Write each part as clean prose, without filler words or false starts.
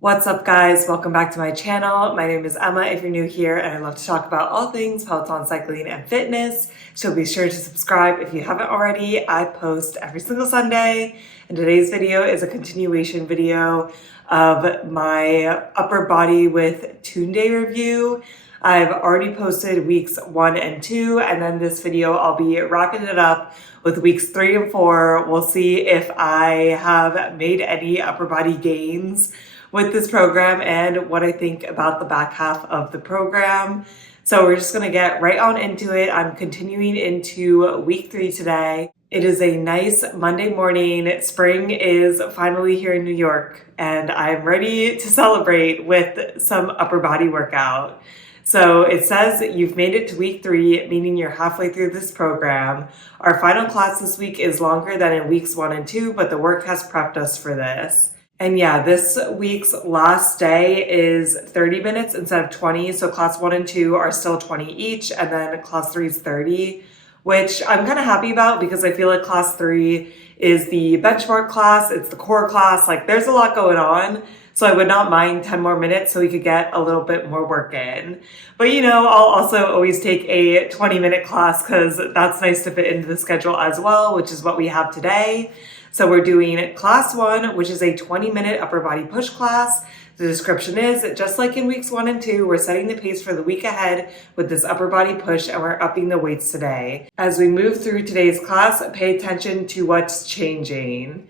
What's up, guys? Welcome back to my channel. My name is Emma if you're new here, and I love to talk about all things Peloton cycling and fitness. So be sure to subscribe if you haven't already. I post every single Sunday, and today's video is a continuation video of my upper body with Tunde review. I've already posted weeks 1 and 2, and then this video I'll be wrapping it up with weeks 3 and 4. We'll see if I have made any upper body gains with this program and what I think about the back half of the program. So we're just gonna get right on into it. I'm continuing into week 3 today. It is a nice Monday morning. Spring is finally here in New York, and I'm ready to celebrate with some upper body workout. So it says you've made it to week 3, meaning you're halfway through this program. Our final class this week is longer than in weeks 1 and 2, but the work has prepped us for this. And yeah, this week's last day is 30 minutes instead of 20. So class 1 and 2 are still 20 each, and then class 3 is 30, which I'm kind of happy about because I feel like class 3 is the benchmark class. It's the core class. Like, there's a lot going on. So I would not mind 10 more minutes so we could get a little bit more work in. But I'll also always take a 20-minute class because that's nice to fit into the schedule as well, which is what we have today. So we're doing class 1, which is a 20-minute upper body push class. The description is, just like in weeks 1 and 2, we're setting the pace for the week ahead with this upper body push, and we're upping the weights today. As we move through today's class, pay attention to what's changing.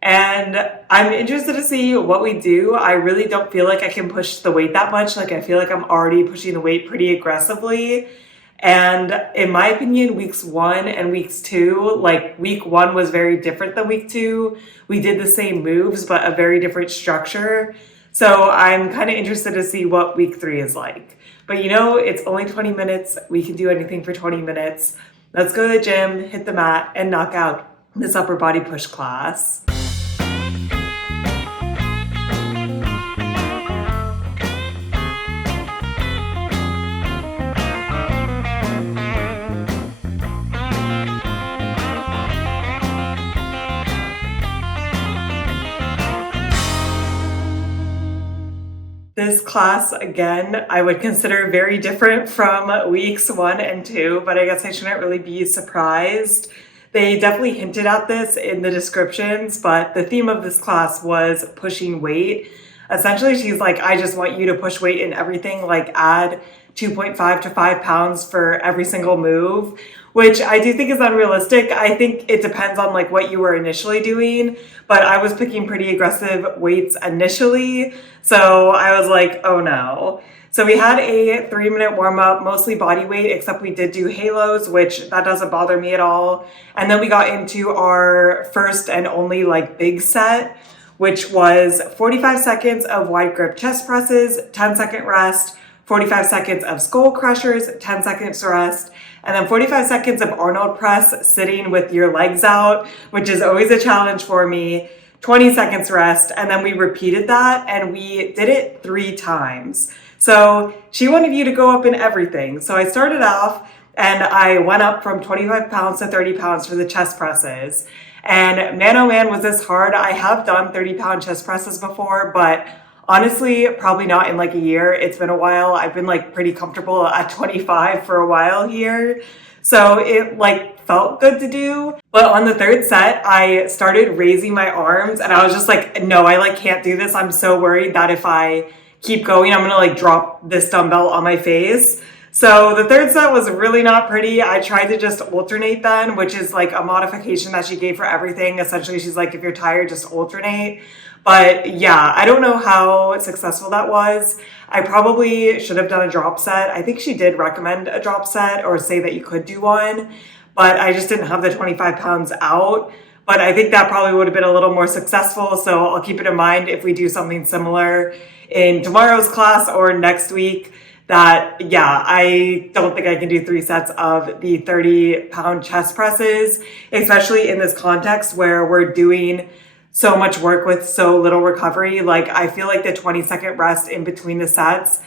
And I'm interested to see what we do. I really don't feel like I can push the weight that much. Like, I feel like I'm already pushing the weight pretty aggressively. And in my opinion, weeks 1 and weeks 2, like week 1 was very different than week 2. We did the same moves, but a very different structure. So I'm kind of interested to see what week 3 is like. But it's only 20 minutes. We can do anything for 20 minutes. Let's go to the gym, hit the mat, and knock out this upper body push class. This class, again, I would consider very different from weeks 1 and 2, but I guess I shouldn't really be surprised. They definitely hinted at this in the descriptions, but the theme of this class was pushing weight. Essentially, she's like, I just want you to push weight in everything, like add 2.5 to 5 pounds for every single move, which I do think is unrealistic. I think it depends on like what you were initially doing, but I was picking pretty aggressive weights initially. So I was like, oh no. So we had a 3-minute warm up, mostly body weight, except we did do halos, which that doesn't bother me at all. And then we got into our first and only like big set, which was 45 seconds of wide grip chest presses, 10-second rest, 45 seconds of skull crushers, 10 seconds rest, and then 45 seconds of Arnold press sitting with your legs out, which is always a challenge for me, 20 seconds rest, and then we repeated that, and we did it 3 times. So she wanted you to go up in everything. So I started off, and I went up from 25 pounds to 30 pounds for the chest presses. And man, oh man, was this hard. I have done 30-pound chest presses before, but honestly, probably not in like a year. It's been a while. I've been like pretty comfortable at 25 for a while here. So it like felt good to do. But on the 3rd set, I started raising my arms and I was just like, no, I like can't do this. I'm so worried that if I keep going, I'm gonna like drop this dumbbell on my face. So the 3rd set was really not pretty. I tried to just alternate then, which is like a modification that she gave for everything. Essentially, she's like, if you're tired, just alternate. But yeah, I don't know how successful that was. I probably should have done a drop set. I think she did recommend a drop set or say that you could do one, but I just didn't have the 25 pounds out. But I think that probably would have been a little more successful. So I'll keep it in mind if we do something similar in tomorrow's class or next week. That, yeah, I don't think I can do 3 sets of the 30-pound chest presses, especially in this context where we're doing so much work with so little recovery. Like, I feel like the 20-second rest in between the sets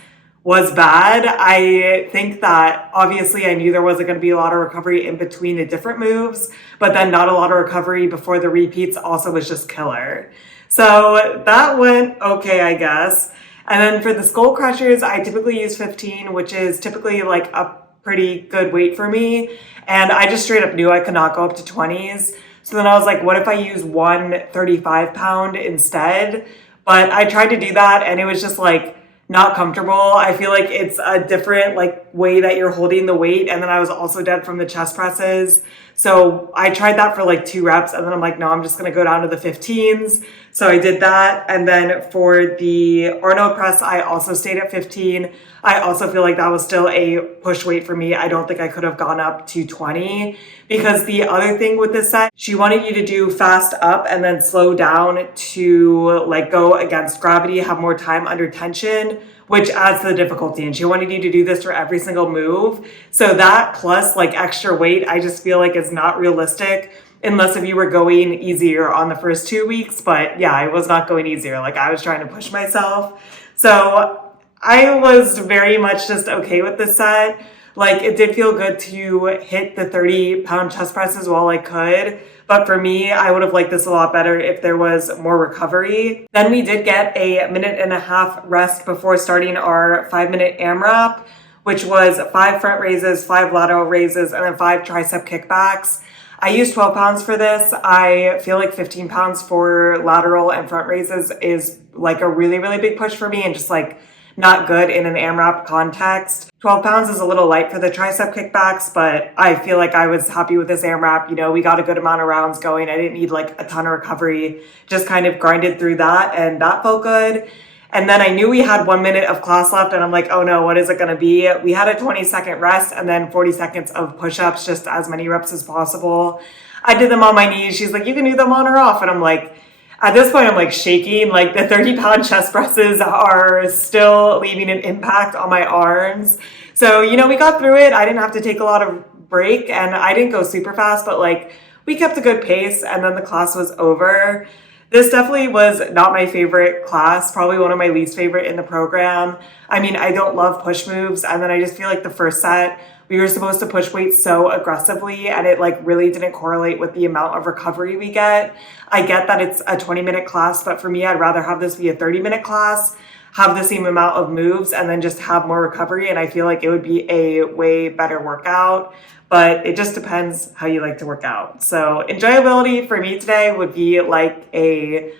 was bad. I think that obviously I knew there wasn't going to be a lot of recovery in between the different moves, but then not a lot of recovery before the repeats also was just killer. So that went okay, I guess. And then for the skull crushers, I typically use 15, which is typically like a pretty good weight for me. And I just straight up knew I could not go up to 20s. So then I was like, what if I use one 35-pound instead? But I tried to do that and it was just like not comfortable. I feel like it's a different like way that you're holding the weight. And then I was also dead from the chest presses. So I tried that for like 2 reps and then I'm like, no, I'm just gonna go down to the 15s. So I did that. And then for the Arnold press, I also stayed at 15. I also feel like that was still a push weight for me. I don't think I could have gone up to 20 because the other thing with this set, she wanted you to do fast up and then slow down to like go against gravity, have more time under tension, which adds to the difficulty. And she wanted you to do this for every single move. So that plus like extra weight, I just feel like is not realistic unless if you were going easier on the first 2 weeks. But yeah, I was not going easier. Like I was trying to push myself. So I was very much just okay with this set. Like it did feel good to hit the 30-pound chest presses while I could. But for me, I would have liked this a lot better if there was more recovery. Then we did get a 1.5-minute rest before starting our 5-minute AMRAP, which was 5 front raises, 5 lateral raises, and then 5 tricep kickbacks. I used 12 pounds for this. I feel like 15 pounds for lateral and front raises is like a really, really big push for me and just like not good in an AMRAP context. 12 pounds is a little light for the tricep kickbacks, but I feel like I was happy with this AMRAP. You know, we got a good amount of rounds going. I didn't need like a ton of recovery, just kind of grinded through that and that felt good. And then I knew we had 1 minute of class left and I'm like, oh no, what is it gonna be? We had a 20-second rest and then 40 seconds of push-ups, just as many reps as possible. I did them on my knees. She's like, you can do them on or off. And I'm like, at this point, I'm like shaking. Like the 30-pound chest presses are still leaving an impact on my arms. So, you know, we got through it. I didn't have to take a lot of break and I didn't go super fast, but like we kept a good pace and then the class was over. This definitely was not my favorite class, probably one of my least favorite in the program. I mean, I don't love push moves. And then I just feel like the first set, we were supposed to push weight so aggressively and it like really didn't correlate with the amount of recovery we get. I get that it's a 20-minute class, but for me, I'd rather have this be a 30-minute class, have the same amount of moves and then just have more recovery. And I feel like it would be a way better workout. But it just depends how you like to work out. So enjoyability for me today would be like a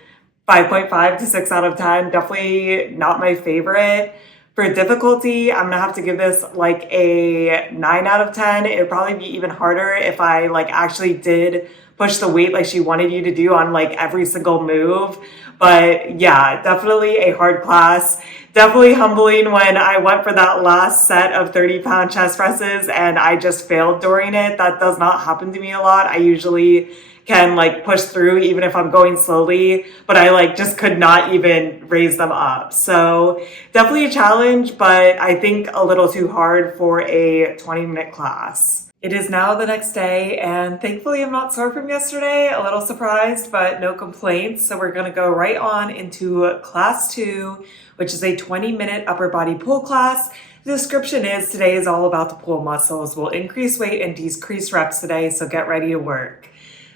5.5 to 6 out of 10. Definitely not my favorite. For difficulty, I'm gonna have to give this like a 9 out of 10. It would probably be even harder if I like actually did push the weight like she wanted you to do on like every single move. But yeah, definitely a hard class. Definitely humbling when I went for that last set of 30-pound chest presses and I just failed during it. That does not happen to me a lot. I usually can like push through even if I'm going slowly, but I like just could not even raise them up. So definitely a challenge, but I think a little too hard for a 20-minute class. It is now the next day and thankfully I'm not sore from yesterday. A little surprised, but no complaints. So we're gonna go right on into class 2, which is a 20-minute upper body pull class. The description is today is all about the pull muscles. We'll increase weight and decrease reps today, so get ready to work.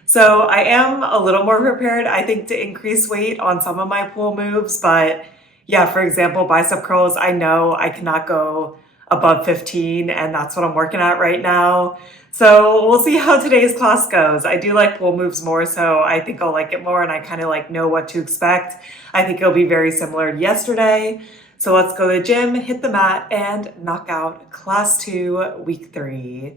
So I am a little more prepared, I think, to increase weight on some of my pull moves, but yeah, for example, bicep curls, I know I cannot go above 15 and that's what I'm working at right now. So we'll see how today's class goes. I do like pull moves more, so I think I'll like it more and I kind of like know what to expect. I think it'll be very similar to yesterday. So let's go to the gym, hit the mat, and knock out class 2, week 3.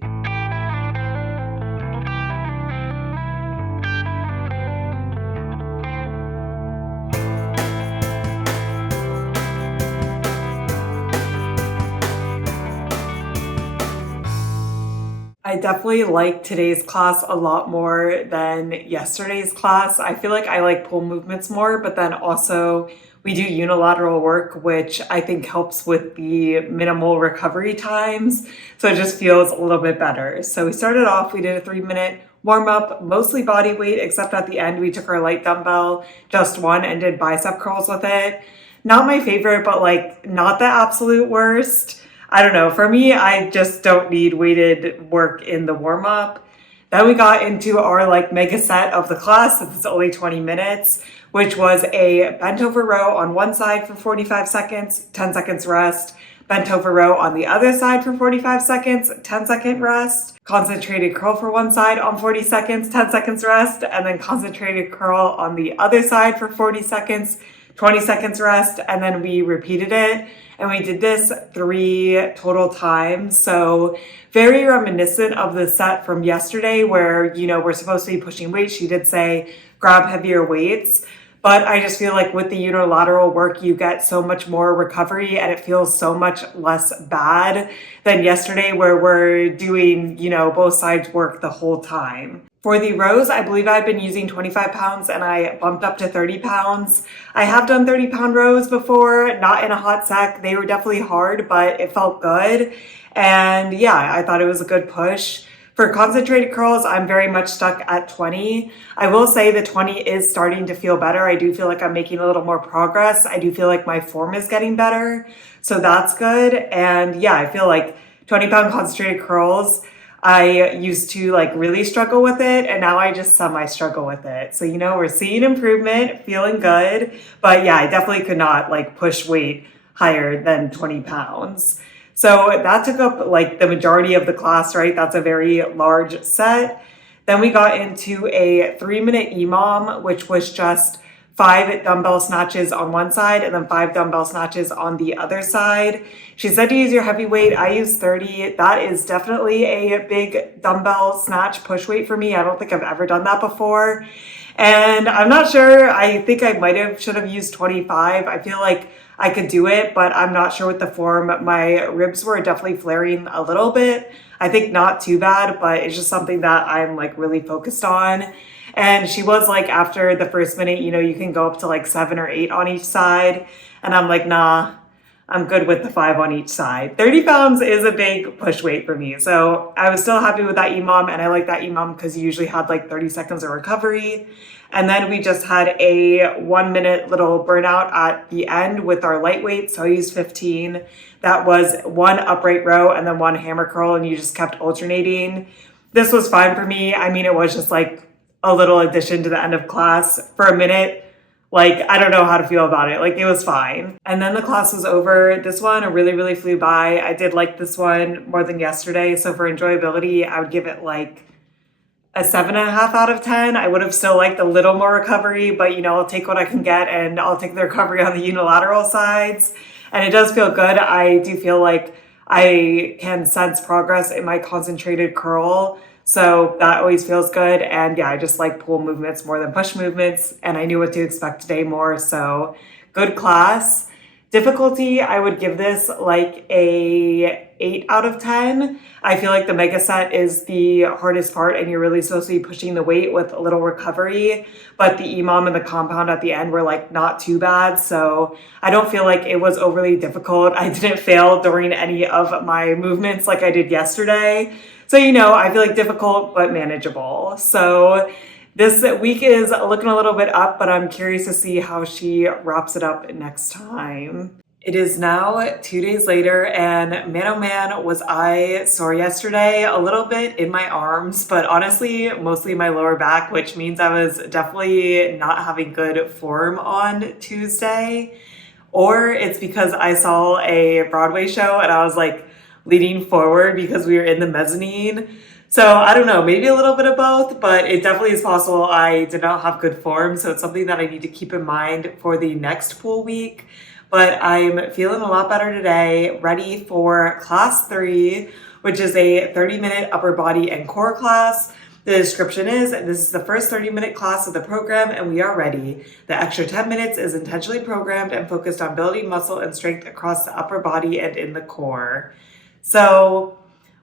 I definitely like today's class a lot more than yesterday's class. I feel like I like pull movements more, but then also we do unilateral work, which I think helps with the minimal recovery times. So it just feels a little bit better. So we started off, we did a 3-minute warm up, mostly body weight, except at the end we took our light dumbbell, just one, and did bicep curls with it. Not my favorite, but like not the absolute worst. I don't know. For me, I just don't need weighted work in the warm up. Then we got into our like mega set of the class. It's only 20 minutes. which was a bent over row on one side for 45 seconds, 10 seconds rest, bent over row on the other side for 45 seconds, 10-second rest, concentrated curl for one side on 40 seconds, 10 seconds rest, and then concentrated curl on the other side for 40 seconds, 20 seconds rest, and then we repeated it. And we did this 3 total times. So very reminiscent of the set from yesterday where, we're supposed to be pushing weights. She did say grab heavier weights. But I just feel like with the unilateral work, you get so much more recovery and it feels so much less bad than yesterday where we're doing, both sides work the whole time. For the rows, I believe I've been using 25 pounds and I bumped up to 30 pounds. I have done 30-pound rows before, not in a hot sec. They were definitely hard, but it felt good. And yeah, I thought it was a good push. For concentrated curls, I'm very much stuck at 20. I will say the 20 is starting to feel better. I do feel like I'm making a little more progress. I do feel like my form is getting better. So that's good. And yeah, I feel like 20-pound concentrated curls, I used to really struggle with it, and now I just semi-struggle with it. So, we're seeing improvement, feeling good. But yeah, I definitely could not push weight higher than 20 pounds. So that took up the majority of the class, right? That's a very large set. Then we got into a 3-minute EMOM, which was just 5 dumbbell snatches on one side and then 5 dumbbell snatches on the other side. She said to use your heavy weight. I use 30. That is definitely a big dumbbell snatch push weight for me. I don't think I've ever done that before. And I'm not sure. I think I should have used 25. I feel like I could do it, but I'm not sure with the form. My ribs were definitely flaring a little bit. I think not too bad, but it's just something that I'm really focused on. And she was after the first minute, you can go up to 7 or 8 on each side. And I'm nah, I'm good with the 5 on each side. 30 pounds is a big push weight for me. So I was still happy with that EMOM, and I like that EMOM because you usually had 30 seconds of recovery. And then we just had a 1-minute little burnout at the end with our lightweight. So I used 15. That was 1 upright row and then 1 hammer curl, and you just kept alternating. This was fine for me. I mean, it was just a little addition to the end of class for a minute. I don't know how to feel about it. It was fine. And then the class was over. This one really, really flew by. I did like this one more than yesterday. So for enjoyability, I would give it a 7.5 out of 10. I would have still liked a little more recovery, but I'll take what I can get, and I'll take the recovery on the unilateral sides. And it does feel good. I do feel like I can sense progress in my concentrated curl. So that always feels good. And yeah, I just like pull movements more than push movements. And I knew what to expect today more. So good class. Difficulty, I would give this a 8 out of 10. I feel like the mega set is the hardest part, and you're really supposed to be pushing the weight with a little recovery. But the EMOM and the compound at the end were not too bad. So I don't feel like it was overly difficult. I didn't fail during any of my movements like I did yesterday. So, I feel difficult but manageable. So this week is looking a little bit up, but I'm curious to see how she wraps it up next time. It is now 2 days later, and man, oh man, was I sore yesterday. A little bit in my arms, but honestly, mostly my lower back, which means I was definitely not having good form on Tuesday. Or it's because I saw a Broadway show and I was leaning forward because we were in the mezzanine. So I don't know, maybe a little bit of both, but it definitely is possible I did not have good form. So it's something that I need to keep in mind for the next pool week. But I'm feeling a lot better today, ready for class 3, which is a 30-minute upper body and core class. The description is, this is the first 30-minute class of the program and we are ready. The extra 10 minutes is intentionally programmed and focused on building muscle and strength across the upper body and in the core. So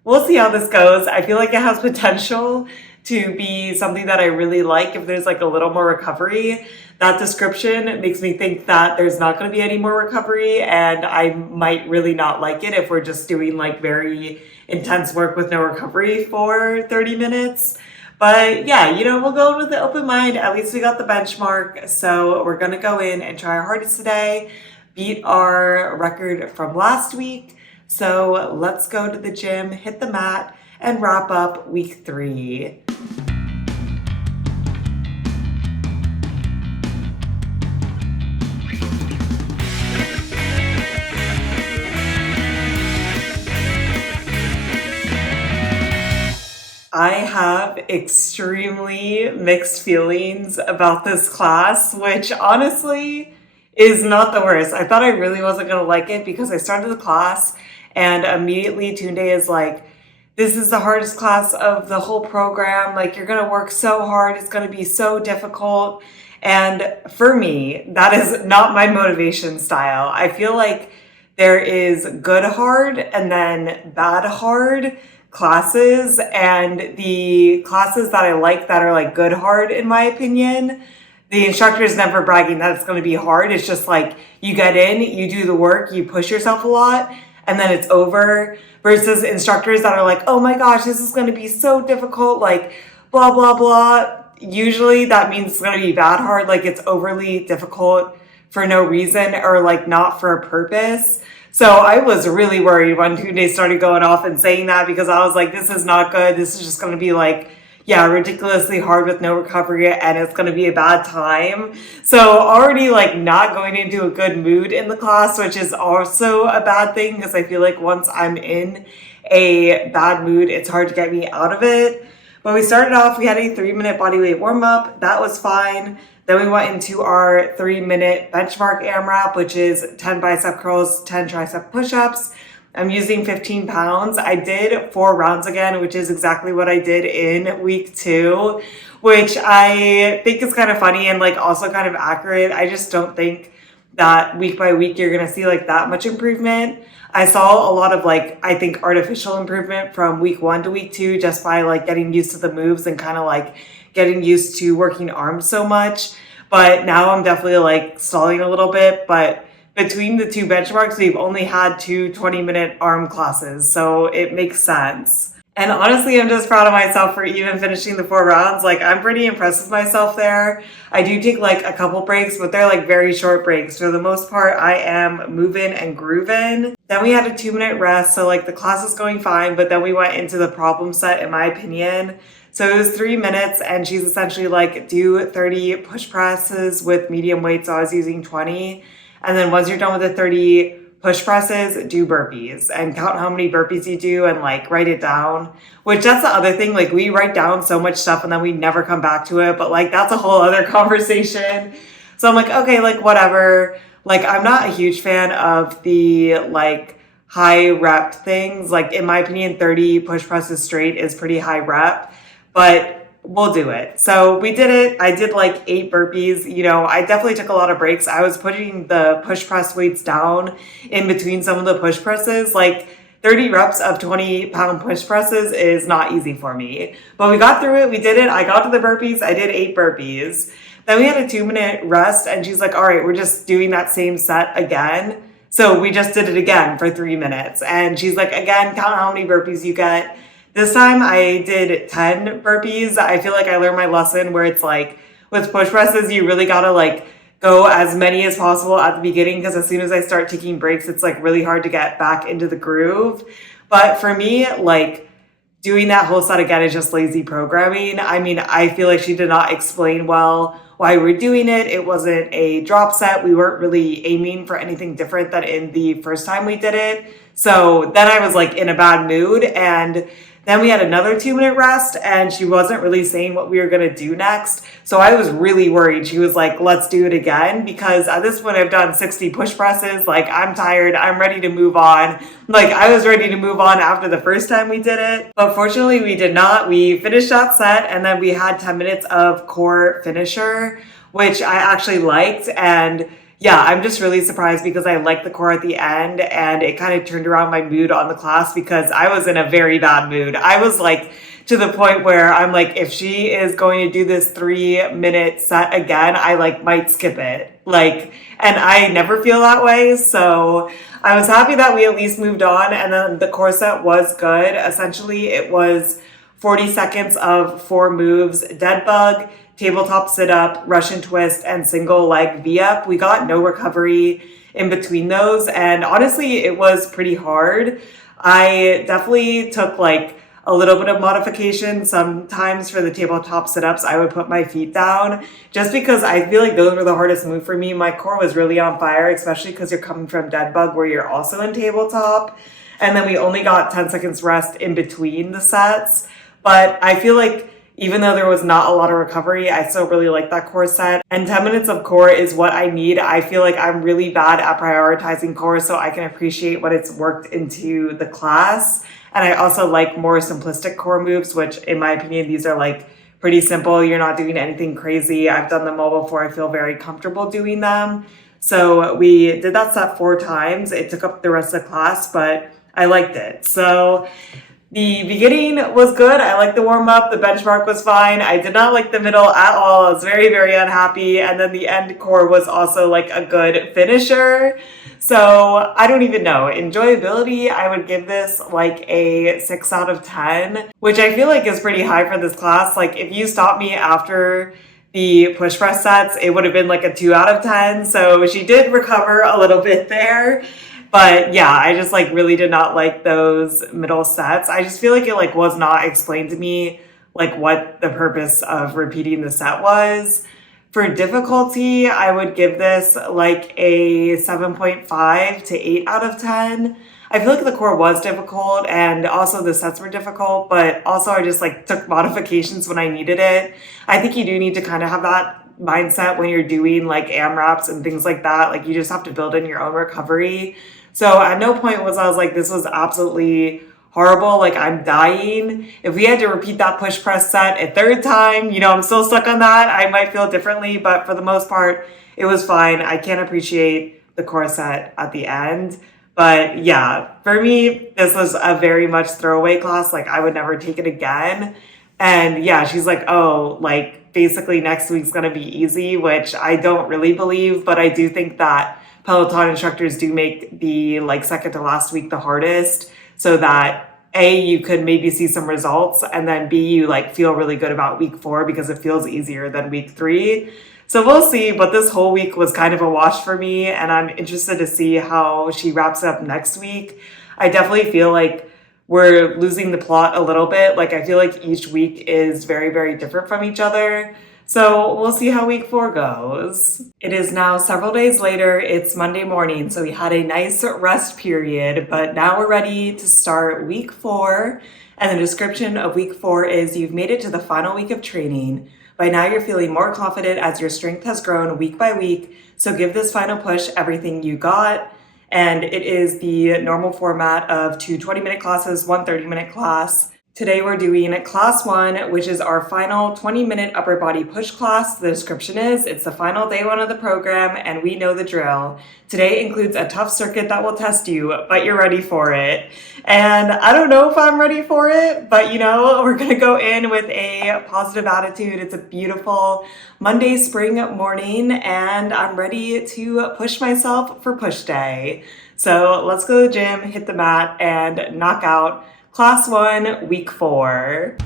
we'll see how this goes. I feel like it has potential to be something that I really like if there's a little more recovery. That description makes me think that there's not going to be any more recovery, and I might really not like it if we're just doing very intense work with no recovery for 30 minutes. But yeah, we'll go in with the open mind. At least we got the benchmark. So we're going to go in and try our hardest today, beat our record from last week. So let's go to the gym, hit the mat, and wrap up week 3. I have extremely mixed feelings about this class, which honestly is not the worst. I thought I really wasn't going to like it because I started the class and immediately Tunde is like, this is the hardest class of the whole program. Like, you're going to work so hard. It's going to be so difficult. And for me, that is not my motivation style. I feel like there is good hard and then bad hard classes, and the classes that I like that are like good hard, in my opinion, the instructor is never bragging that it's going to be hard. It's just like you get in, you do the work, you push yourself a lot, and then it's over. Versus instructors that are like, oh my gosh, this is going to be so difficult, like blah, blah, blah. Usually that means it's going to be bad hard, like it's overly difficult for no reason or like not for a purpose. So I was really worried when Tunde started going off and saying that, because I was like, this is not good. This is just going to be like, yeah, ridiculously hard with no recovery, and it's going to be a bad time. So already like not going into a good mood in the class, which is also a bad thing, because I feel like once I'm in a bad mood, it's hard to get me out of it. But we started off, we had a 3-minute bodyweight warm up. That was fine. Then we went into our 3-minute benchmark AMRAP, which is 10 bicep curls, 10 tricep push-ups. I'm using 15 pounds. I did 4 rounds again, which is exactly what I did in week 2, which I think is kind of funny and like also kind of accurate. I just don't think that week by week you're gonna see like that much improvement. I saw a lot of like, I think, artificial improvement from week 1 to week 2 just by like getting used to the moves and kind of like getting used to working arms so much. But now I'm definitely like stalling a little bit. But between the 2 benchmarks, we've only had 2 20-minute arm classes, so it makes sense. And honestly, I'm just proud of myself for even finishing the 4 rounds. Like, I'm pretty impressed with myself there. I do take like a couple breaks, but they're like very short breaks. For the most part, I am moving and grooving. Then we had a 2-minute rest, so like the class is going fine, but then we went into the problem set, in my opinion. So it was 3 minutes, and she's essentially like, do 30 push presses with medium weight, so I was using 20. And then once you're done with the 30 push presses, do burpees and count how many burpees you do and like write it down, which that's the other thing. Like, we write down so much stuff and then we never come back to it, but like that's a whole other conversation. So I'm like, okay, like whatever. Like, I'm not a huge fan of the like high rep things. Like, in my opinion, 30 push presses straight is pretty high rep, but we'll do it. So we did it. I did like 8 burpees. You know, I definitely took a lot of breaks. I was putting the push press weights down in between some of the push presses. Like 30 reps of 20-pound push presses is not easy for me. But we got through it. We did it. I got to the burpees. I did 8 burpees. Then we had a 2-minute rest, and she's like, all right, we're just doing that same set again. So we just did it again for 3 minutes. And she's like, again, count how many burpees you get. This time I did 10 burpees. I feel like I learned my lesson where it's like with push presses, you really gotta like go as many as possible at the beginning, because as soon as I start taking breaks, it's like really hard to get back into the groove. But for me, like doing that whole set again is just lazy programming. I mean, I feel like she did not explain well why we're doing it. It wasn't a drop set. We weren't really aiming for anything different than in the first time we did it. So then I was like in a bad mood, and then we had another 2-minute rest, and she wasn't really saying what we were going to do next. So I was really worried. She was like, let's do it again, because at this point I've done 60 push presses. Like, I'm tired. I'm ready to move on. Like, I was ready to move on after the first time we did it. But fortunately we did not. We finished that set, and then we had 10 minutes of core finisher, which I actually liked. And yeah, I'm just really surprised because I liked the core at the end, and it kind of turned around my mood on the class, because I was in a very bad mood. I was like to the point where I'm like, if she is going to do this 3-minute set again, I like might skip it. Like, and I never feel that way. So I was happy that we at least moved on. And then the core set was good. Essentially, it was 40 seconds of 4 moves: dead bug, tabletop sit-up, Russian twist, and single leg V-up. We got no recovery in between those, and honestly, it was pretty hard. I definitely took like a little bit of modification. Sometimes for the tabletop sit-ups, I would put my feet down, just because I feel like those were the hardest move for me. My core was really on fire, especially because you're coming from dead bug where you're also in tabletop. And then we only got 10 seconds rest in between the sets. But I feel like even though there was not a lot of recovery, I still really like that core set. And 10 minutes of core is what I need. I feel like I'm really bad at prioritizing core, so I can appreciate what it's worked into the class. And I also like more simplistic core moves, which in my opinion, these are like pretty simple. You're not doing anything crazy. I've done them all before. I feel very comfortable doing them. So we did that set 4 times. It took up the rest of the class, but I liked it. So the beginning was good. I liked the warm up. The benchmark was fine. I did not like the middle at all. I was very, very unhappy. And then the end core was also like a good finisher. So I don't even know. Enjoyability, I would give this like a 6 out of 10, which I feel like is pretty high for this class. Like if you stopped me after the push press sets, it would have been like a 2 out of 10. So she did recover a little bit there. But yeah, I just like really did not like those middle sets. I just feel like it like was not explained to me like what the purpose of repeating the set was. For difficulty, I would give this like a 7.5 to 8 out of 10. I feel like the core was difficult and also the sets were difficult, but also I just like took modifications when I needed it. I think you do need to kind of have that mindset when you're doing like AMRAPs and things like that. Like you just have to build in your own recovery. So at no point was I was like, this was absolutely horrible. Like I'm dying. If we had to repeat that push press set a 3rd time, you know, I'm still stuck on that. I might feel differently, but for the most part, it was fine. I can't appreciate the core set at the end. But yeah, for me, this was a very much throwaway class. Like I would never take it again. And yeah, she's like, oh, like basically next week's going to be easy, which I don't really believe, but I do think that Peloton instructors do make the like second to last week the hardest so that A, you could maybe see some results, and then B, you like feel really good about week 4 because it feels easier than week 3. So we'll see, but this whole week was kind of a wash for me, and I'm interested to see how she wraps it up next week. I definitely feel like we're losing the plot a little bit. Like I feel like each week is very, very different from each other. So we'll see how week 4 goes. It is now several days later. It's Monday morning, so we had a nice rest period, but now we're ready to start week 4. And the description of week 4 is you've made it to the final week of training. By now you're feeling more confident as your strength has grown week by week. So give this final push everything you got. And it is the normal format of 2 20-minute classes, 1 30-minute class. Today we're doing class 1, which is our final 20-minute upper body push class. The description is, it's the final day 1 of the program and we know the drill. Today includes a tough circuit that will test you, but you're ready for it. And I don't know if I'm ready for it, but you know, we're gonna go in with a positive attitude. It's a beautiful Monday spring morning and I'm ready to push myself for push day. So let's go to the gym, hit the mat and knock out Class 1, Week 4.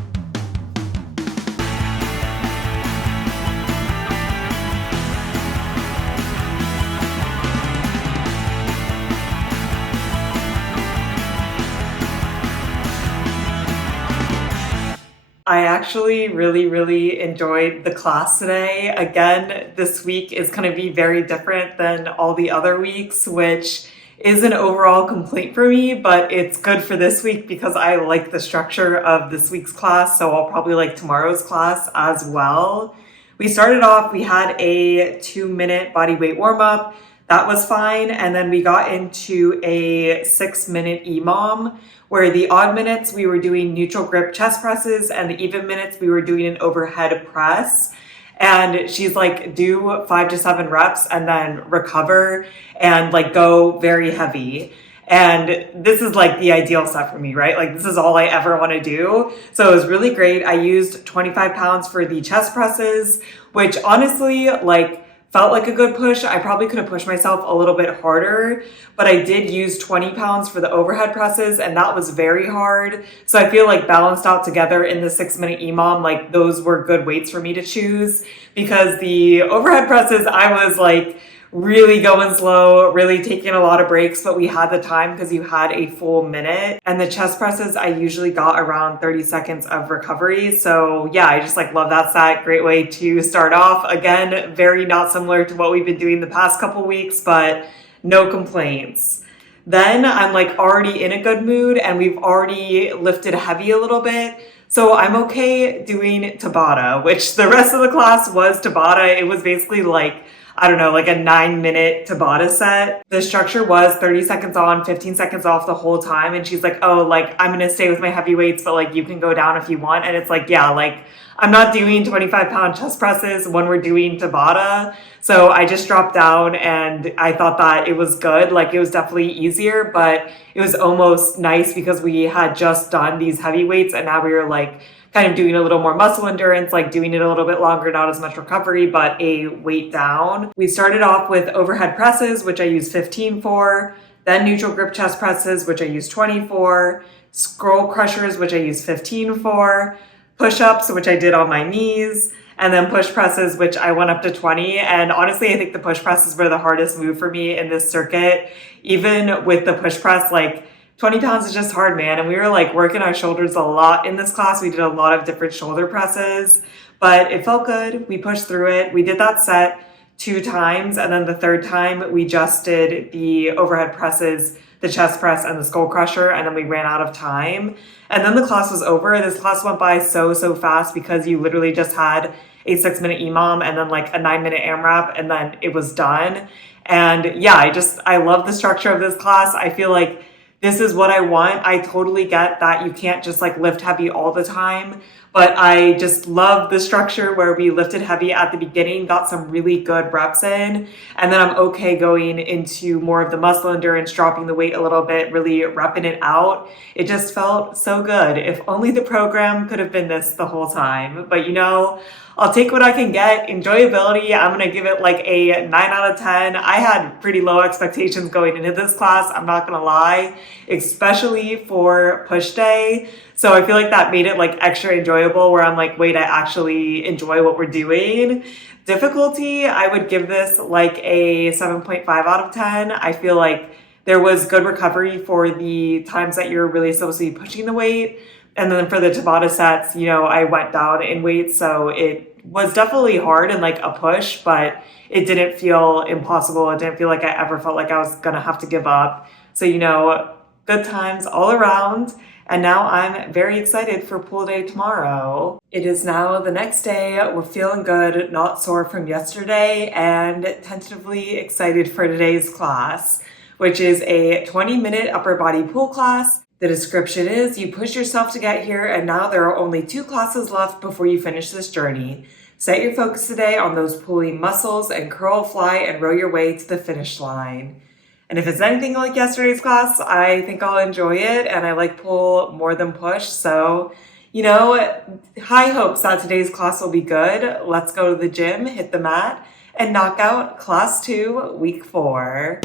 I actually really enjoyed the class today. Again, this week is going to be very different than all the other weeks, which is an overall complaint for me, but it's good for this week because I like the structure of this week's class, so I'll probably like tomorrow's class as well. We started off, we had a 2-minute body weight warm-up. That was fine, and then we got into a 6-minute EMOM, where the odd minutes we were doing neutral grip chest presses, and the even minutes we were doing an overhead press. And she's like, do 5 to 7 reps and then recover and like go very heavy. And this is like the ideal set for me, right? Like this is all I ever want to do. So it was really great. I used 25 pounds for the chest presses, which honestly like felt like a good push. I probably could have pushed myself a little bit harder, but I did use 20 pounds for the overhead presses and that was very hard. So I feel like balanced out together in the 6-minute EMOM, like those were good weights for me to choose because the overhead presses, I was like really going slow, really taking a lot of breaks, but we had the time because you had a full minute. And the chest presses, I usually got around 30 seconds of recovery. So yeah, I just like love that set. Great way to start off. Again, very not similar to what we've been doing the past couple weeks, but no complaints. then I'm like already in a good mood and we've already lifted heavy a little bit. So I'm okay doing Tabata, which the rest of the class was Tabata. It was basically like, I don't know, like a 9-minute Tabata set. The structure was 30 seconds on, 15 seconds off the whole time. And she's like, oh, like I'm going to stay with my heavy weights, but like you can go down if you want. And it's like, yeah, like I'm not doing 25-pound chest presses when we're doing Tabata. So I just dropped down and I thought that it was good. Like it was definitely easier, but it was almost nice because we had just done these heavy weights and now we were like kind of doing a little more muscle endurance, like doing it a little bit longer, not as much recovery, but a weight down. We started off with overhead presses, which I used 15 for, then neutral grip chest presses, which I used 20 for, scroll crushers, which I used 15 for, push-ups, which I did on my knees, and then push presses, which I went up to 20. And honestly, I think the push presses were the hardest move for me in this circuit. Even with the push press, like 20 pounds is just hard, man. And we were like working our shoulders a lot in this class. We did a lot of different shoulder presses, but it felt good. We pushed through it. We did that set 2 times. And then the third time we just did the overhead presses, the chest press and the skull crusher. And then we ran out of time. And then the class was over. This class went by so fast because you literally just had a 6-minute EMOM and then like a 9-minute AMRAP and then it was done. And yeah, I love the structure of this class. I feel like this is what I want. I totally get that you can't just like lift heavy all the time, but I just love the structure where we lifted heavy at the beginning, got some really good reps in, and then I'm okay going into more of the muscle endurance, dropping the weight a little bit, really repping it out. It just felt so good. If only the program could have been this the whole time, but you know, I'll take what I can get. Enjoyability, I'm going to give it like a 9 out of 10. I had pretty low expectations going into this class, I'm not going to lie, especially for push day. So I feel like that made it like extra enjoyable where I'm like, wait, I actually enjoy what we're doing. Difficulty, I would give this like a 7.5 out of 10. I feel like there was good recovery for the times that you're really supposed to be pushing the weight. And then for the Tabata sets, you know, I went down in weight, so it was definitely hard and like a push, but it didn't feel impossible. It didn't feel like I ever felt like I was gonna have to give up. So, you know, good times all around. And now I'm very excited for pool day tomorrow. It is now the next day. We're feeling good, not sore from yesterday, and tentatively excited for today's class, which is a 20-minute upper body pool class. The description is, you push yourself to get here, and now there are only 2 classes left before you finish this journey. Set your focus today on those pulling muscles and curl, fly, and row your way to the finish line. And if it's anything like yesterday's class, I think I'll enjoy it, and I like pull more than push. So, you know, high hopes that today's class will be good. Let's go to the gym, hit the mat, and knock out class 2, week 4.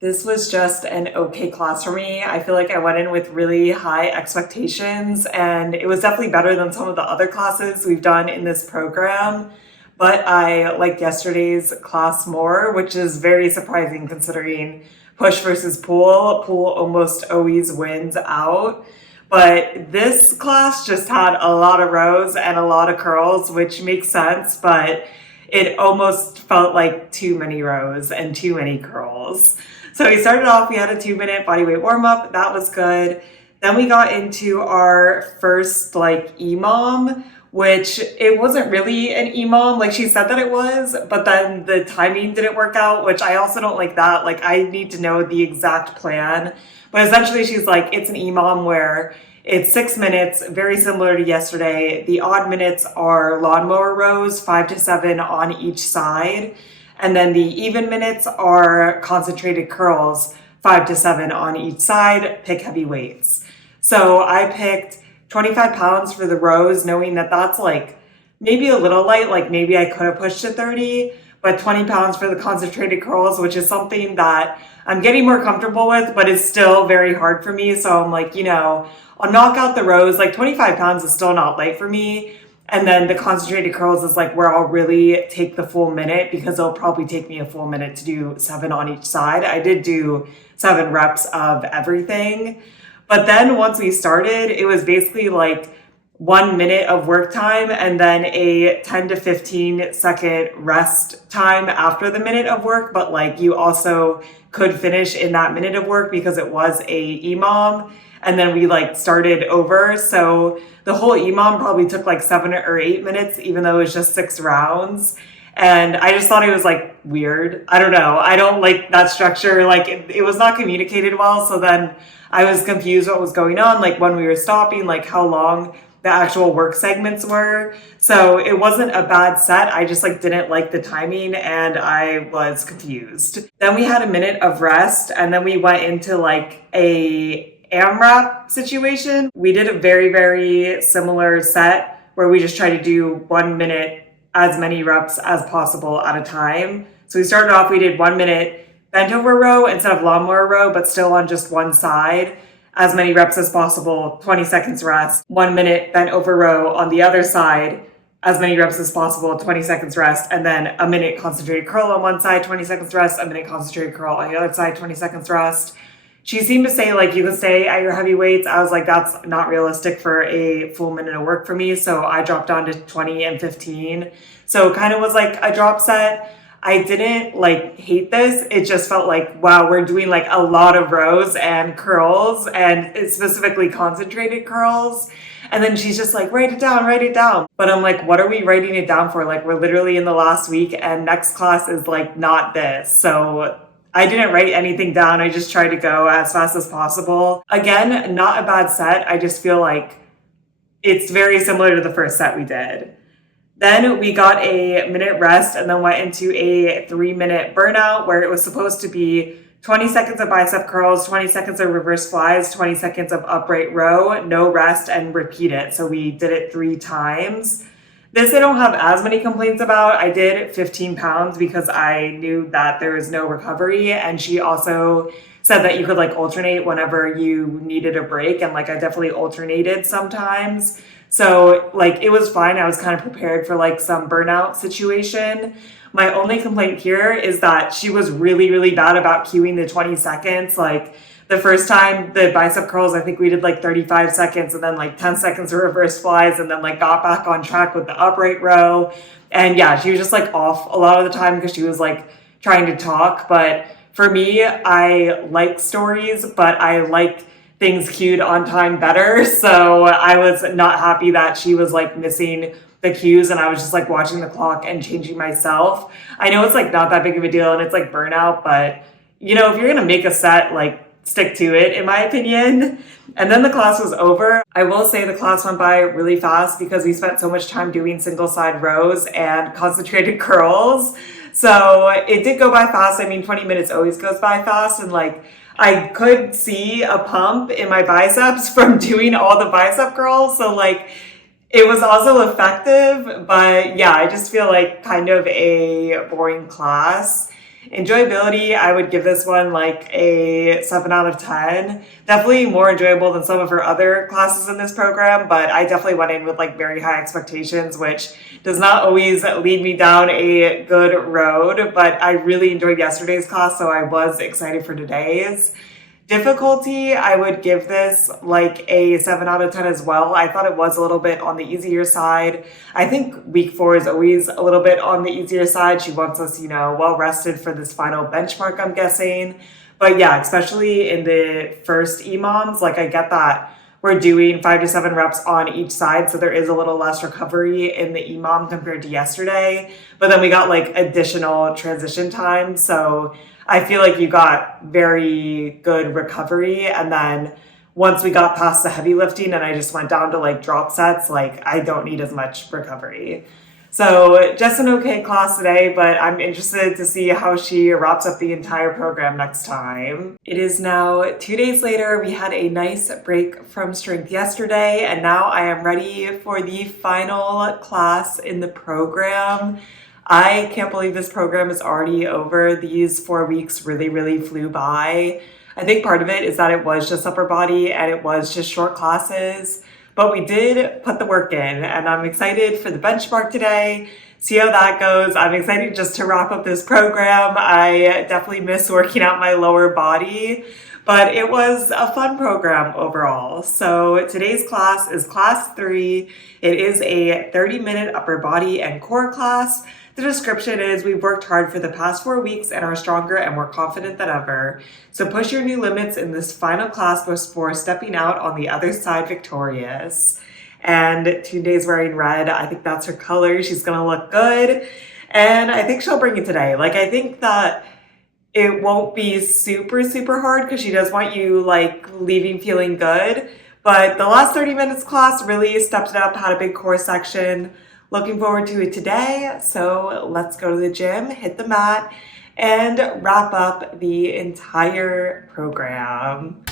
This was just an okay class for me. I feel like I went in with really high expectations and it was definitely better than some of the other classes we've done in this program. But I liked yesterday's class more, which is very surprising considering push versus pull. Pull almost always wins out. But this class just had a lot of rows and a lot of curls, which makes sense, but it almost felt like too many rows and too many curls. So we started off, we had a 2-minute bodyweight warm-up. That was good. Then we got into our first like EMOM, which it wasn't really an EMOM. Like she said that it was, but then the timing didn't work out, which I also don't like that. Like I need to know the exact plan. But essentially she's like, it's an EMOM where it's 6 minutes, very similar to yesterday. The odd minutes are lawnmower rows, 5 to 7 on each side. And then the even minutes are concentrated curls, 5 to 7 on each side, pick heavy weights. So I picked 25 pounds for the rows, knowing that that's like maybe a little light, like maybe I could have pushed to 30, but 20 pounds for the concentrated curls, which is something that I'm getting more comfortable with, but it's still very hard for me. So I'm like, you know, I'll knock out the rows, like 25 pounds is still not light for me. And then the concentrated curls is like where I'll really take the full minute because it'll probably take me a full minute to do 7 on each side. I did do 7 reps of everything. But then once we started, it was basically like 1 minute of work time and then a 10 to 15 second rest time after the minute of work. But like you also could finish in that minute of work because it was a EMOM. And then we like started over. So the whole EMOM probably took like 7 or 8 minutes, even though it was just 6 rounds. And I just thought it was like weird. I don't know. I don't like that structure. Like it was not communicated well. So then I was confused what was going on, like when we were stopping, like how long the actual work segments were. So it wasn't a bad set. I just like didn't like the timing and I was confused. Then we had a minute of rest and then we went into like a AMRAP situation. We did a very, very similar set where we just tried to do 1 minute, as many reps as possible at a time. So we started off, we did 1 minute bent over row instead of lawnmower row, but still on just one side. As many reps as possible, 20 seconds rest. 1 minute bent over row on the other side, as many reps as possible, 20 seconds rest. And then a minute concentrated curl on one side, 20 seconds rest. A minute concentrated curl on the other side, 20 seconds rest. She seemed to say like you can stay at your heavy weights. I was like, that's not realistic for a full minute of work for me. So I dropped down to 20 and 15. So kind of was like a drop set. I didn't like hate this. It just felt like, wow, we're doing like a lot of rows and curls and specifically concentrated curls. And then she's just like, write it down, write it down. But I'm like, what are we writing it down for? Like, we're literally in the last week and next class is like not this. So I didn't write anything down. I just tried to go as fast as possible. Again, not a bad set. I just feel like it's very similar to the first set we did. Then we got a minute rest and then went into a 3-minute burnout where it was supposed to be 20 seconds of bicep curls, 20 seconds of reverse flies, 20 seconds of upright row, no rest, and repeat it. So we did it 3 times. This I don't have as many complaints about. I did 15 pounds because I knew that there was no recovery. And she also said that you could like alternate whenever you needed a break. And like I definitely alternated sometimes. So like it was fine. I was kind of prepared for like some burnout situation. My only complaint here is that she was really, really bad about cueing the 20 seconds. Like the first time the bicep curls, I think we did like 35 seconds and then like 10 seconds of reverse flies and then like got back on track with the upright row. And yeah, she was just like off a lot of the time because she was like trying to talk. But for me, I like stories, but I like things cued on time better. So I was not happy that she was like missing the cues and I was just like watching the clock and changing myself. I know it's like not that big of a deal and it's like burnout, but you know, if you're gonna make a set, like stick to it, in my opinion. And then the class was over. I will say the class went by really fast because we spent so much time doing single side rows and concentrated curls. So it did go by fast. I mean, 20 minutes always goes by fast. And like, I could see a pump in my biceps from doing all the bicep curls. So like, it was also effective, but yeah, I just feel like kind of a boring class. Enjoyability, I would give this one like a 7 out of 10. Definitely more enjoyable than some of her other classes in this program, but I definitely went in with like very high expectations, which does not always lead me down a good road, but I really enjoyed yesterday's class, so I was excited for today's. Difficulty, I would give this like a 7 out of 10 as well. I thought it was a little bit on the easier side. I think week 4 is always a little bit on the easier side. She wants us, you know, well rested for this final benchmark, I'm guessing. But yeah, especially in the first EMOMs, like I get that we're doing 5 to 7 reps on each side. So there is a little less recovery in the EMOM compared to yesterday. But then we got like additional transition time. So I feel like you got very good recovery. And then once we got past the heavy lifting and I just went down to like drop sets, like I don't need as much recovery. So just an okay class today, but I'm interested to see how she wraps up the entire program next time. It is now 2 days later. We had a nice break from strength yesterday, and now I am ready for the final class in the program. I can't believe this program is already over. These 4 weeks really, really flew by. I think part of it is that it was just upper body and it was just short classes. but we did put the work in, and I'm excited for the benchmark today. See how that goes. I'm excited just to wrap up this program. I definitely miss working out my lower body, but it was a fun program overall. So today's class is class 3. It is a 30-minute upper body and core class. The description is we've worked hard for the past 4 weeks and are stronger and more confident than ever. So push your new limits in this final class before stepping out on the other side victorious. And Tunde's wearing red. I think that's her color. She's gonna look good. And I think she'll bring it today. Like, I think that it won't be super, super hard because she does want you like leaving feeling good. But the last 30 minutes class really stepped it up, had a big core section. Looking forward to it today. So let's go to the gym, hit the mat, and wrap up the entire program.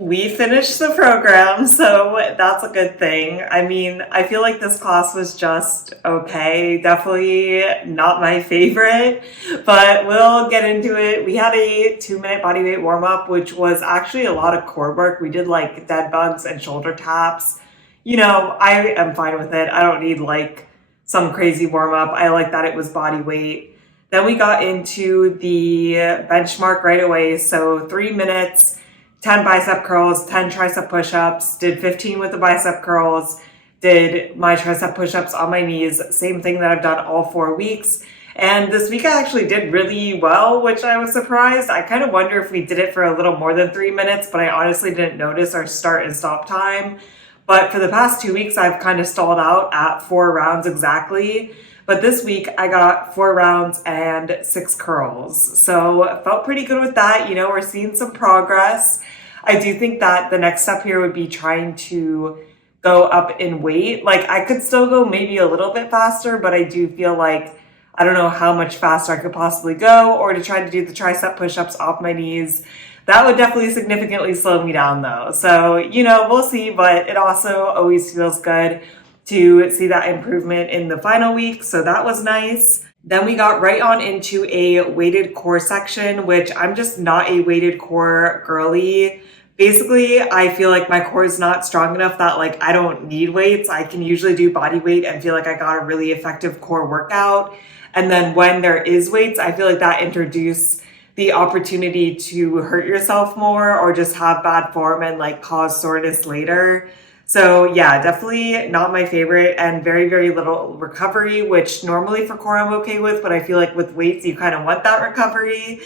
We finished the program, so that's a good thing. I mean, I feel like this class was just okay. Definitely not my favorite, but we'll get into it. We had a 2-minute bodyweight warm-up, which was actually a lot of core work. We did like dead bugs and shoulder taps. You know, I am fine with it. I don't need like some crazy warm-up. I like that it was body weight. Then we got into the benchmark right away. So 3 minutes, 10 bicep curls, 10 tricep push-ups, did 15 with the bicep curls, did my tricep push-ups on my knees, same thing that I've done all 4 weeks. And this week I actually did really well, which I was surprised. I kind of wonder if we did it for a little more than 3 minutes, but I honestly didn't notice our start and stop time. But for the past 2 weeks, I've kind of stalled out at 4 rounds exactly. But this week I got 4 rounds and 6 curls. So felt pretty good with that. You know, we're seeing some progress. I do think that the next step here would be trying to go up in weight. Like I could still go maybe a little bit faster, but I do feel like I don't know how much faster I could possibly go, or to try to do the tricep push-ups off my knees. That would definitely significantly slow me down though. So, you know, we'll see, but it also always feels good to see that improvement in the final week. So that was nice. Then we got right on into a weighted core section, which I'm just not a weighted core girly. Basically, I feel like my core is not strong enough that like I don't need weights. I can usually do body weight and feel like I got a really effective core workout. And then when there is weights, I feel like that introduces the opportunity to hurt yourself more or just have bad form and like cause soreness later. So yeah, definitely not my favorite, and very, very little recovery, which normally for core I'm okay with, but I feel like with weights, you kind of want that recovery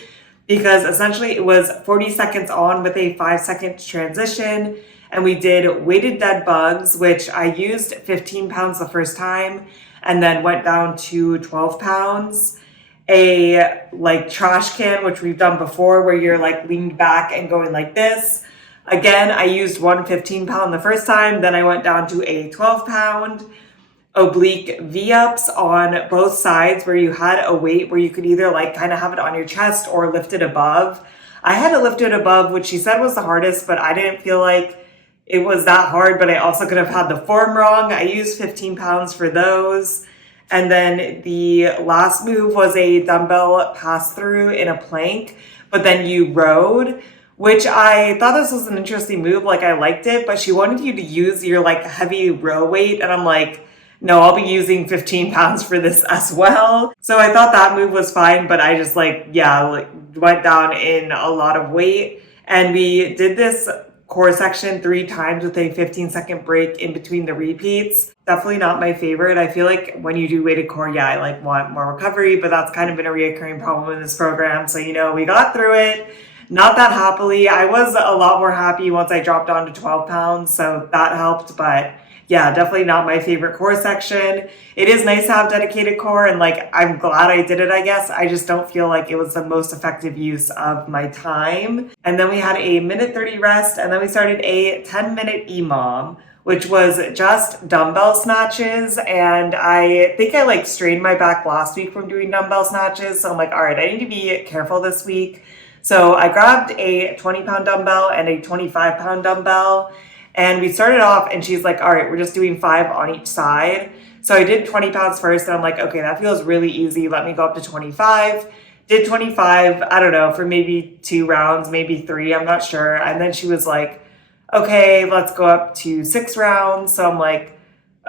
because essentially it was 40 seconds on with a 5-second transition. And we did weighted dead bugs, which I used 15 pounds the first time and then went down to 12 pounds. A like trash can, which we've done before, where you're like leaned back and going like this. Again, I used one 15-pound the first time, then I went down to a 12-pound. Oblique V-ups on both sides where you had a weight where you could either like kind of have it on your chest or lift it above. I had to lift it above, which she said was the hardest, but I didn't feel like it was that hard, but I also could have had the form wrong. I used 15 pounds for those. And then the last move was a dumbbell pass through in a plank, but then you rode, which I thought this was an interesting move. Like I liked it, but she wanted you to use your like heavy row weight. And I'm like, no, I'll be using 15 pounds for this as well. So I thought that move was fine, but I just like went down in a lot of weight. And we did this core section 3 times with a 15-second break in between the repeats. Definitely not my favorite. I feel like when you do weighted core, yeah, I like want more recovery, but that's kind of been a reoccurring problem in this program. So, you know, we got through it. Not that happily. I was a lot more happy once I dropped down to 12 pounds, so that helped, but yeah, definitely not my favorite core section. It is nice to have dedicated core, and like I'm glad I did it, I guess. I just don't feel like it was the most effective use of my time. And then we had a 1:30 rest, and then we started a 10-minute EMOM, which was just dumbbell snatches. And I think I like strained my back last week from doing dumbbell snatches. So I'm like, all right, I need to be careful this week. So I grabbed a 20-pound dumbbell and a 25-pound dumbbell. And we started off and she's like, all right, we're just doing 5 on each side. So I did 20 pounds first and I'm like, okay, that feels really easy. Let me go up to 25. Did 25, I don't know, for maybe 2 rounds, maybe 3, I'm not sure. And then she was like, okay, let's go up to 6 rounds. So I'm like,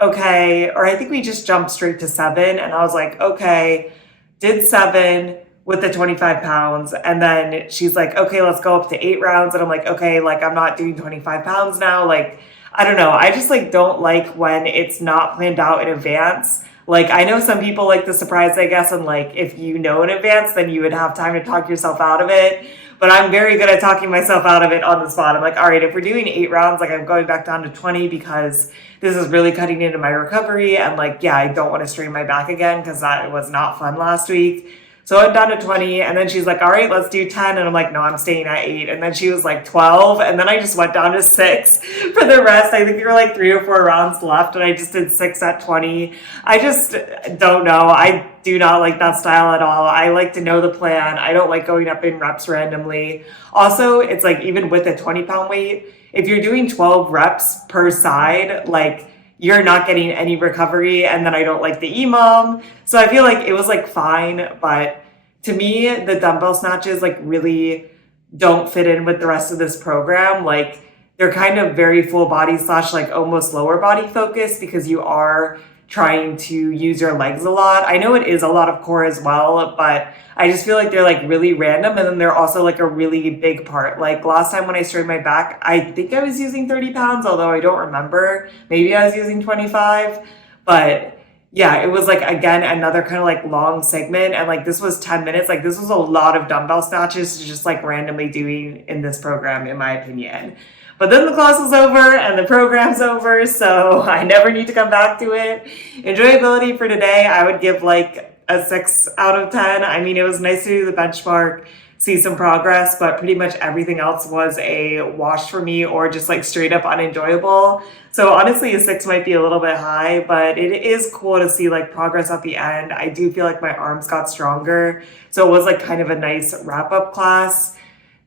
okay. Or I think we just jumped straight to 7. And I was like, okay, did 7 with the 25 pounds. And then she's like, okay, let's go up to 8 rounds. And I'm like, okay, like I'm not doing 25 pounds now. Like, I don't know. I just like don't like when it's not planned out in advance. Like I know some people like the surprise, I guess, and like if you know in advance, then you would have time to talk yourself out of it. But I'm very good at talking myself out of it on the spot. I'm like, all right, if we're doing 8 rounds, like I'm going back down to 20 because this is really cutting into my recovery. And like, yeah, I don't want to strain my back again because that was not fun last week. So I'm down to 20, and then she's like, all right, let's do 10. And I'm like, no, I'm staying at 8. And then she was like 12, and then I just went down to 6 for the rest. I think there were like 3 or 4 rounds left, and I just did 6 at 20. I just don't know. I do not like that style at all. I like to know the plan. I don't like going up in reps randomly. Also, it's like even with a 20-pound weight, if you're doing 12 reps per side, like you're not getting any recovery, and then I don't like the EMOM. So I feel like it was like fine, but to me, the dumbbell snatches like really don't fit in with the rest of this program. Like they're kind of very full body / like almost lower body focused because you are trying to use your legs a lot. I know it is a lot of core as well, but I just feel like they're like really random, and then they're also like a really big part. Like last time when I strained my back, I think I was using 30 pounds, although I don't remember. Maybe I was using 25, but yeah, it was like, again, another kind of like long segment. And like, this was 10 minutes. Like this was a lot of dumbbell snatches to just like randomly doing in this program, in my opinion. But then the class was over and the program's over, so I never need to come back to it. Enjoyability for today, I would give like a 6 out of 10. I mean, it was nice to do the benchmark, see some progress, but pretty much everything else was a wash for me or just like straight up unenjoyable. So honestly, a 6 might be a little bit high, but it is cool to see like progress at the end. I do feel like my arms got stronger, so it was like kind of a nice wrap-up class.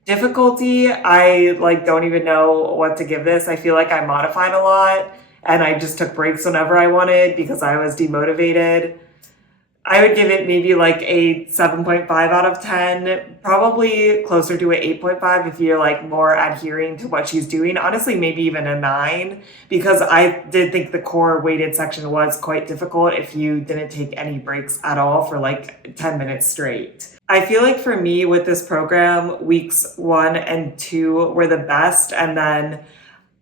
Difficulty, I like don't even know what to give this. I feel like I modified a lot and I just took breaks whenever I wanted because I was demotivated. I would give it maybe like a 7.5 out of 10, probably closer to an 8.5 if you're like more adhering to what she's doing. Honestly, maybe even a 9, because I did think the core weighted section was quite difficult if you didn't take any breaks at all for like 10 minutes straight. I feel like for me with this program, weeks 1 and 2 were the best, and then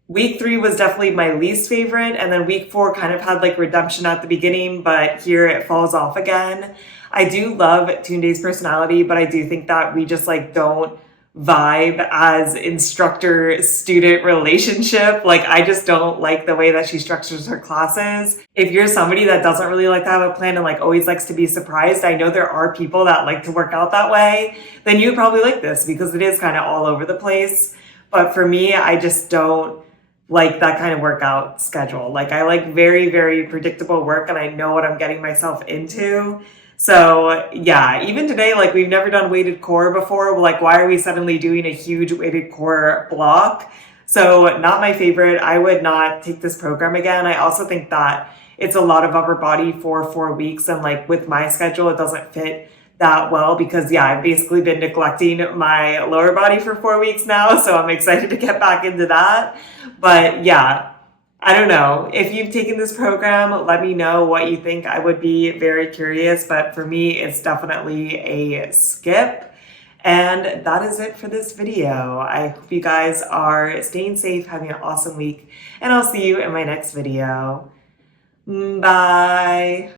week 3 was definitely my least favorite, and then week 4 kind of had like redemption at the beginning, but here it falls off again. I do love Tunde's personality, but I do think that we just like don't vibe as instructor-student relationship. Like I just don't like the way that she structures her classes. If you're somebody that doesn't really like to have a plan and like always likes to be surprised, I know there are people that like to work out that way, then you probably like this because it is kind of all over the place. But for me, I just don't like that kind of workout schedule. Like I like very, very predictable work and I know what I'm getting myself into. So yeah, even today, like we've never done weighted core before. Like why are we suddenly doing a huge weighted core block? So not my favorite. I would not take this program again. I also think that it's a lot of upper body for 4 weeks. And like with my schedule, it doesn't fit that well because yeah, I've basically been neglecting my lower body for 4 weeks now. So I'm excited to get back into that. But yeah, I don't know. If you've taken this program, let me know what you think. I would be very curious, but for me, it's definitely a skip. And that is it for this video. I hope you guys are staying safe, having an awesome week, and I'll see you in my next video. Bye.